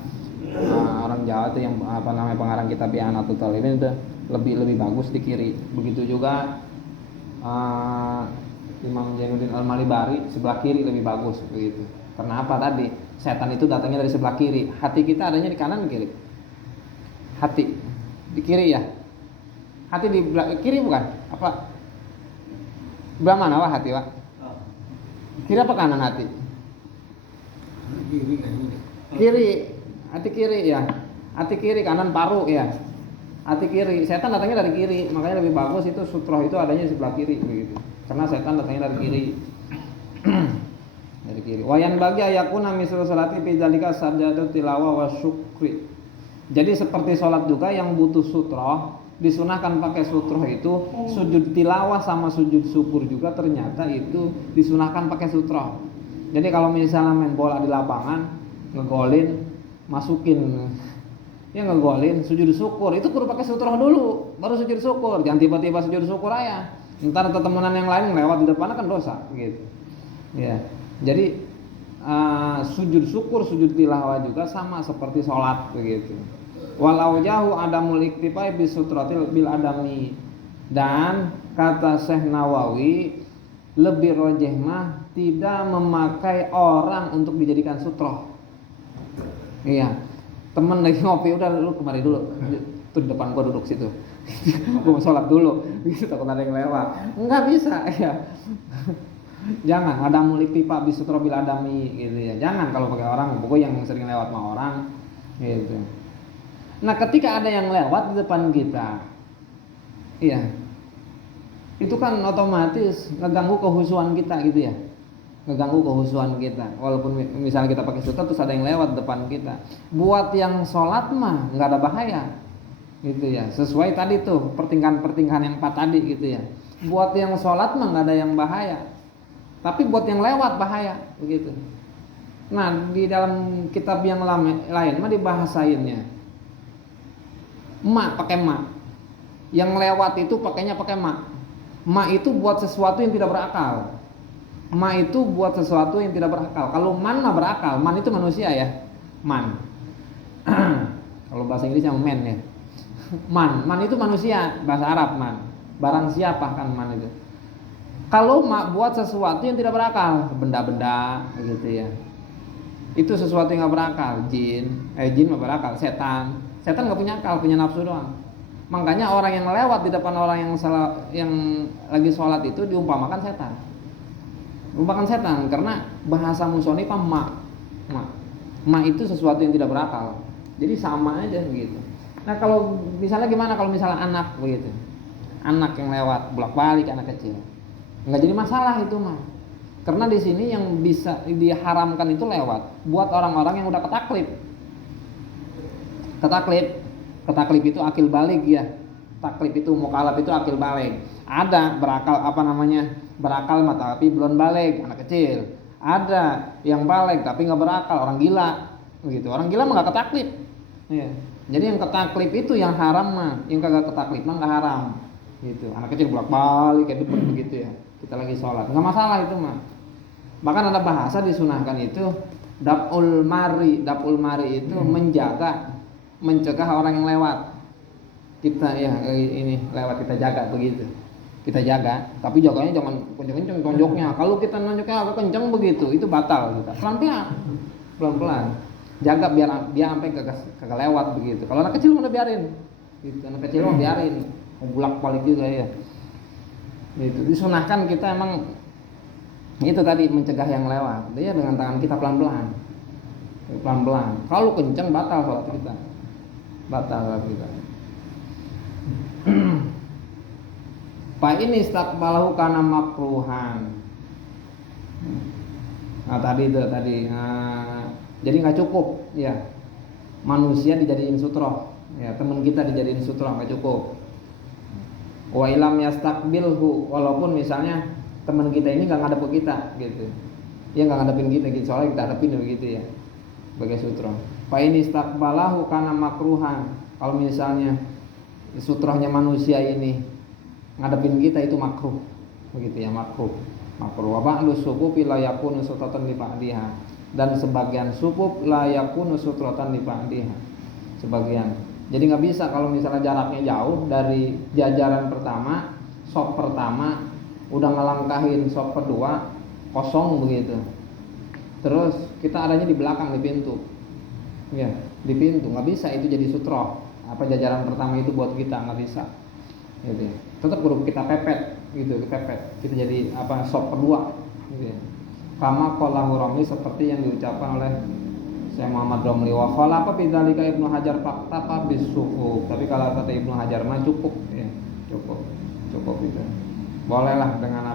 orang Jawa itu yang apa namanya pengarang kitab I'anatul Talibin itu lebih bagus di kiri. Begitu juga Imam Jainuddin Al-Malibari sebelah kiri lebih bagus begitu. Karena apa tadi? Setan itu datangnya dari sebelah kiri. Hati kita adanya di kanan kiri? Hati di kiri ya. Hati di kiri bukan? Apa? Belah mana Wak hati Wak? Kiri apa kanan hati? Kiri. Hati kiri ya. Hati kiri, kanan paru ya. Hati kiri. Setan datangnya dari kiri. Makanya lebih bagus itu sutroh itu adanya di sebelah kiri begitu. Karena setan datangnya dari kiri. Dari kiri. Wayan bagi ayakuna misal salati fi dzalika sajdatut tilawah wa syukri. Jadi seperti sholat juga yang butuh sutroh, disunahkan pakai sutroh itu sujud tilawah sama sujud syukur juga ternyata itu disunahkan pakai sutroh. Jadi kalau misalnya main bola di lapangan, ngegolin, masukin ya ngegolin, sujud syukur itu kudu pakai sutroh dulu, baru sujud syukur. Jangan tiba-tiba sujud syukur aja. Ntar temenan yang lain lewat di depan kan dosa gitu. Ya. Jadi sujud syukur, sujud tilawah juga sama seperti sholat begitu. Walau jauh adamul iktifai bi sutratil bil adami. Dan kata Syekh Nawawi lebih rojeh mah tidak memakai orang untuk dijadikan sutroh. Iya. Temen lagi ngopi, udah lu kemari dulu. Tuh di depan gua duduk situ. Gua mau sholat dulu. Gitu takut ada yang lewat. Enggak bisa ya. Jangan ada mulik pipa bisutro bil adami gitu ya. Jangan kalau pakai orang, pokoknya yang sering lewat sama orang gitu. Nah, ketika ada yang lewat di depan kita, iya, itu kan otomatis ngeganggu kehusuan kita gitu ya, ngeganggu kehusuan kita. Walaupun misalnya kita pakai sutra terus ada yang lewat depan kita, buat yang sholat mah nggak ada bahaya, gitu ya. Sesuai tadi tuh pertingkahan yang 4 tadi gitu ya. Buat yang sholat mah nggak ada yang bahaya. Tapi buat yang lewat bahaya begitu. Nah, di dalam kitab yang lain mah dibahasainnya. Ma pakai ma. Yang lewat itu pakainya pakai ma. Ma itu buat sesuatu yang tidak berakal. Ma itu buat sesuatu yang tidak berakal. Kalau man mah berakal. Man itu manusia ya. Man. Kalau bahasa Inggris yang man ya. Man itu manusia, bahasa Arab man. Barang siapa kan man itu. Kalau mak buat sesuatu yang tidak berakal, benda-benda gitu ya. Itu sesuatu yang nggak berakal. Jin mah berakal. Setan nggak punya akal, punya nafsu doang. Makanya orang yang lewat di depan orang yang lagi sholat itu diumpamakan setan. Diumpamakan setan karena bahasa musonifah mak itu sesuatu yang tidak berakal. Jadi sama aja gitu. Nah kalau misalnya gimana kalau misalnya anak begitu, anak yang lewat bolak-balik anak kecil. Nggak jadi masalah itu mah, karena di sini yang bisa diharamkan itu lewat buat orang-orang yang udah ketaklif itu akil balik ya, taklif itu mukalaf itu akil balik. Ada berakal tapi belum balik anak kecil, ada yang balik tapi nggak berakal orang gila begitu. Orang gila mah nggak ketaklif ya. Jadi yang ketaklif itu yang haram mah, yang kagak ketaklif mah nggak haram gitu. Anak kecil bolak-balik kayak depan begitu ya. Kita lagi sholat, nggak masalah itu mah. Bahkan ada bahasa disunahkan itu dapul mari itu mencegah orang yang lewat. Kita ya ini lewat kita jaga begitu. Kita jaga, tapi jaganya jangan kenceng-kenceng tonjoknya. Kalau kita nonjoknya agak kenceng begitu, itu batal kita. Pelan-pelan. Jaga biar dia sampai kagak lewat begitu. Kalau anak kecil udah biarin. Gitu. Anak kecil mah biarin. Bolak-balik juga ya. Itu disunahkan kita emang itu tadi mencegah yang lewat. Dia dengan tangan kita pelan-pelan. Kalau kencang batal sholat kita. Pak ini istakbalahu kana makruhan. Nah tadi. Jadi nggak cukup ya. Manusia dijadiin sutroh. Ya teman kita dijadiin sutroh nggak cukup. Wa ilam yastakbilhu, walaupun misalnya teman kita ini nggak ngadep ke kita gitu, dia nggak ngadepin kita gitu, soalnya kita hadapin begitu ya, sebagai sutroh. Fa ini istakbalahu karena makruhan, kalau misalnya sutrohnya manusia ini ngadepin kita itu makruh, begitu ya makruh. Wa ba'du sufufi la yakunu sutratan li ba'diha, dan sebagian sufuf la yakunu sutratan li ba'diha, sebagian. Jadi nggak bisa kalau misalnya jaraknya jauh dari jajaran pertama, sop pertama udah ngelangkahin sop kedua kosong begitu. Terus kita adanya di belakang di pintu, ya di pintu nggak bisa itu jadi sutroh. Apa jajaran pertama itu buat kita nggak bisa. Gitu. Tetap kudu kita pepet gitu, kita jadi sop kedua. Gitu. Kama qalahu Rami seperti yang diucapkan oleh Syekh Muhammad Romli wa khalafa bidzalika Ibnu Hajar faktafa bisufuf. Tapi kalau kata Ibnu Hajar mah cukup ya, cukup itu. Bolehlah dengan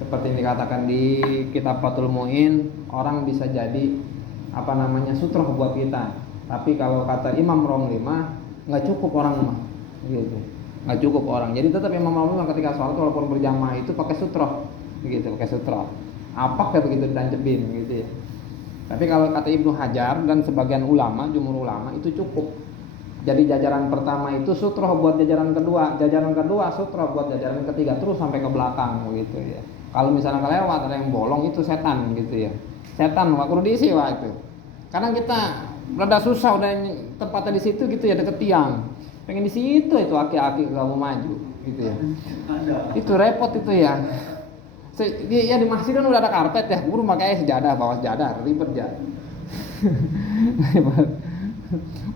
seperti yang dikatakan di kitab Fathul Muin, orang bisa jadi sutroh buat kita. Tapi kalau kata Imam Romli mah enggak cukup orang mah gitu. Enggak cukup orang. Jadi tetap Imam Romli ketika sholat walaupun berjamaah itu pakai sutroh begitu, pakai sutroh. Apa kayak begitu ditancepin gitu ya. Tapi kalau kata Ibnu Hajar dan sebagian ulama, jumhur ulama itu cukup. Jadi jajaran pertama itu sutroh buat jajaran kedua sutroh buat jajaran ketiga, terus sampai ke belakang begitu ya. Kalau misalnya kelewat ada yang bolong itu setan gitu ya. Setan nggak perlu diisi itu. Karena kita rada susah udah tempatnya di situ gitu ya, deket tiang. Pengen di situ itu aki-aki kamu maju gitu ya. Itu repot itu ya. Ya di masjid kan udah ada karpet ya, guru pakai sejadah, bawa sejadah, ribet ya.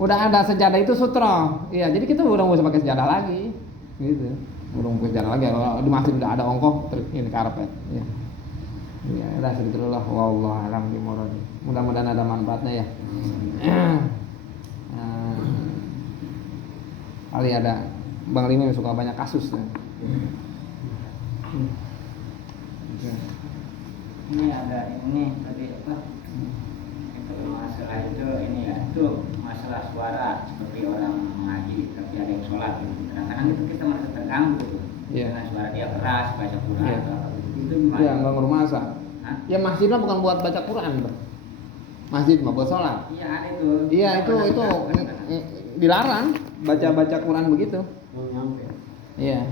Udah ada sejadah itu sutroh, iya. Jadi kita udah nggak usah pakai sejadah lagi, gitu. Udah nggak pakai sejadah lagi. Kalau di masjid udah ada ongkoh, ini karpet, ya. Ya, udah segitulah. Wallahu a'lam bishawab. Mudah-mudahan ada manfaatnya ya. Kali ada Bang Limi yang suka banyak kasus. Ya. Ini ada ini tadi apa? Itu masalah itu masalah suara seperti orang mengaji tapi ada yang sholat gitu. Kadang-kadang itu kita merasa terganggu gitu. Dengan suara dia keras, baca Quran atau apa gitu. Itu gimana? Ya nggak ngurung azan. Hah? Ya masjid mah bukan buat baca Quran, bro. Masjid mah buat sholat. Iya ada itu. Iya itu dilarang baca Quran begitu. Iya.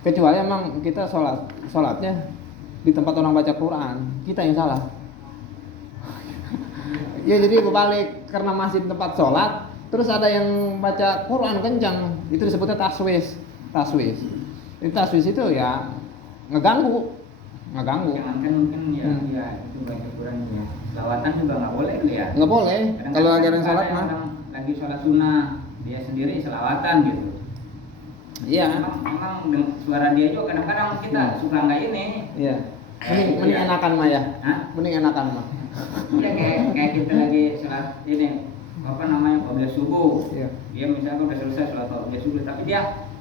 Kecuali emang kita sholatnya di tempat orang baca Quran, kita yang salah. Ya jadi berbalik karena masjid tempat sholat, terus ada yang baca Quran kencang, itu disebutnya taswis. Itu taswis itu ya ngeganggu. Jangankan mungkin ya, ya itu baca Quran ya. Selawatan juga nggak boleh tuh ya. Nggak boleh. Kadang-kadang Kalau lagi ada yang ada sholat yang mah. orang lagi sholat sunnah, dia sendiri selawatan gitu. Iya. Memang suara dia juga kadang-kadang kita suka nggak ini. Iya. Mending enakan mah ya. Hah? Mending enakan mah. Ya kayak kita lagi sholat ini apa namanya qabliyah subuh. Iya. Dia misalnya udah selesai sholat qabliyah subuh tapi dia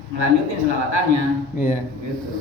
ngelanjutin selawatannya. Iya. Gitu.